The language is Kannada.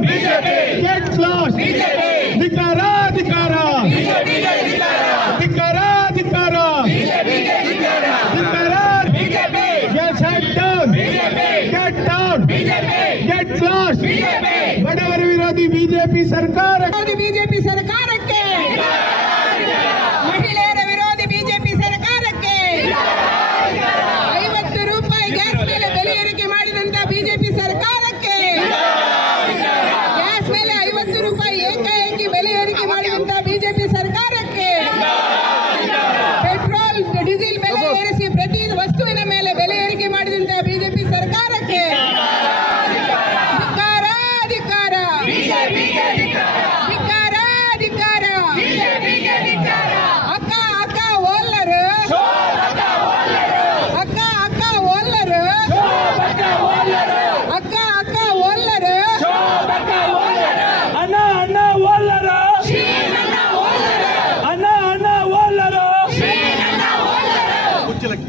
ಬಿಜೆಪಿ. ಗೆಟ್ ಕ್ಲಾಸ್ ಬಿಜೆಪಿ. ಧಿಕಾರ ಧಿಕಾರ ಬಿಜೆಪಿ. ಧಿಕಾರ ಧಿಕಾರ ಧಿಕಾರ BJP. ಧಿಕಾರ BJP BJP. BJP class BJP. ಬಡವರ ವಿರೋಧಿ ಬಿಜೆಪಿ ಸರ್ಕಾರ. ಬಿಜೆಪಿ ಸರ್ಕಾರ. ಜಿಲ್ಲೆಗೆ